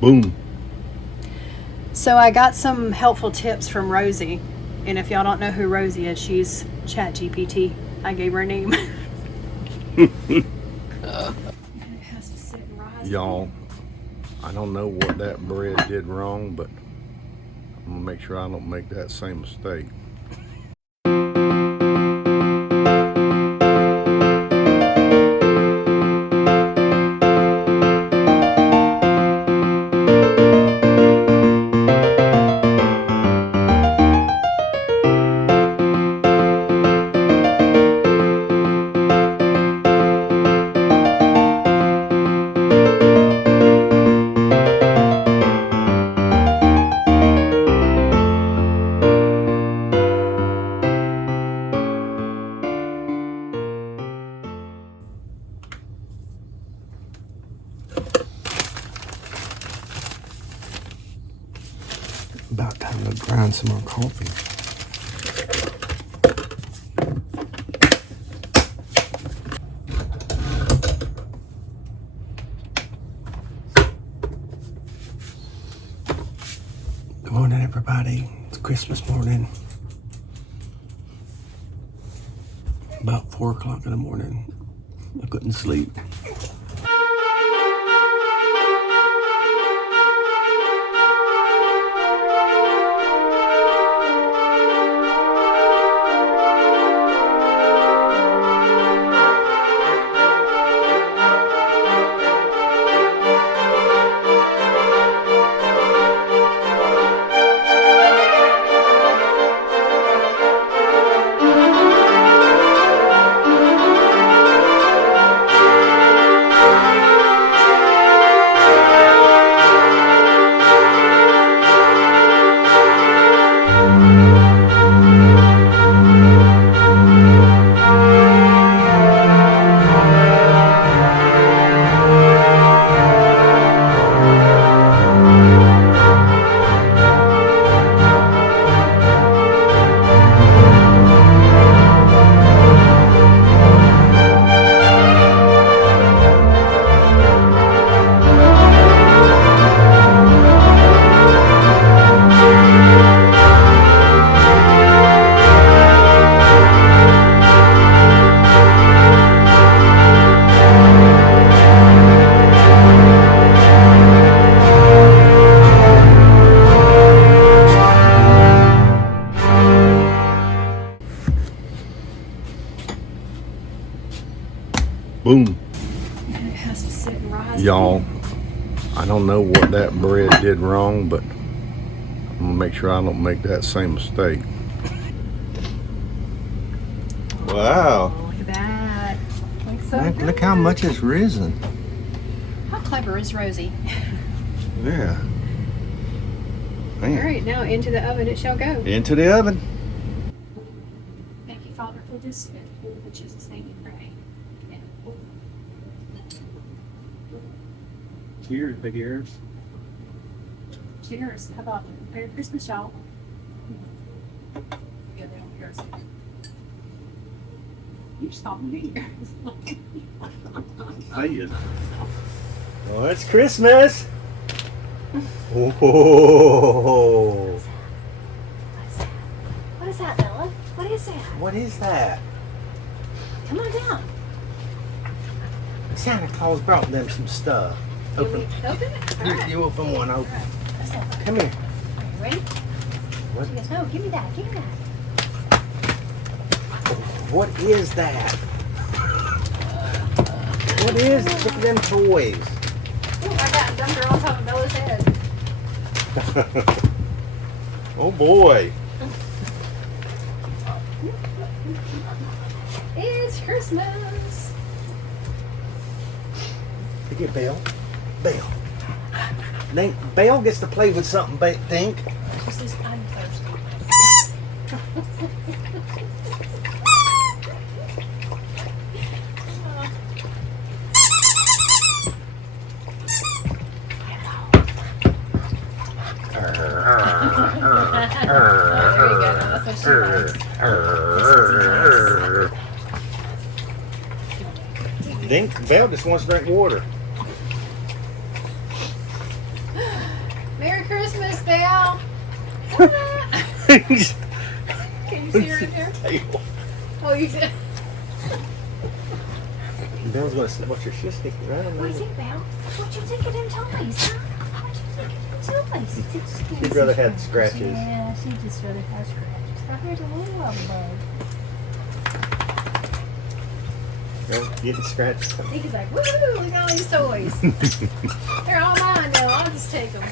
Boom. So I got some helpful tips from Rosie. And if y'all don't know who Rosie is, she's ChatGPT. I gave her a name. And it has to sit and rise. Y'all, I don't know what that bread did wrong, but I'm gonna make sure I don't make that same mistake. About time to grind some more coffee. Good morning, everybody. It's Christmas morning. About 4 o'clock in the morning. I couldn't sleep. Boom. And it has to sit and rise. Y'all, I don't know what that bread did wrong, but I'm gonna make sure I don't make that same mistake. Wow. Oh, look at that. Looks so Look, good. look how much it's risen. How clever is Rosie? Yeah. All Man. right, now into the oven it shall go. Into the oven. Thank you, Father, for this food, which is the name we pray. Cheers, big ears. Cheers. How about Merry Christmas, y'all? Yeah, they don't hear us. You just called me ears. Oh, it's Christmas. Whoa. What is that, Bella? What is that? What is that? Come on down. Santa Claus brought them some stuff. Open. Open it? All right. You open one. Open. Let's open it. Come here. Are you ready? What? She goes, no, give me that. Give me that. What is that? What is? Look at them toys. Oh, I got dumped her on top of Bella's head. Oh boy. It's Christmas. Look at Belle. Belle. Belle gets to play with something, Dink. She says, I'm thirsty. There you go. That's what she likes. Dink, Belle just wants to drink water. Belle. Can you see her in there? Oh, you did. Bell's gonna watch her shit stick around. What do you think, Belle? What you think of them toys, huh? What you think of them toys? She'd rather have scratches. Yeah, she'd just rather have scratches. I heard a little of bug. Well, getting scratched. He's like, woo, look at all these toys. They're all mine now. I'll just take them.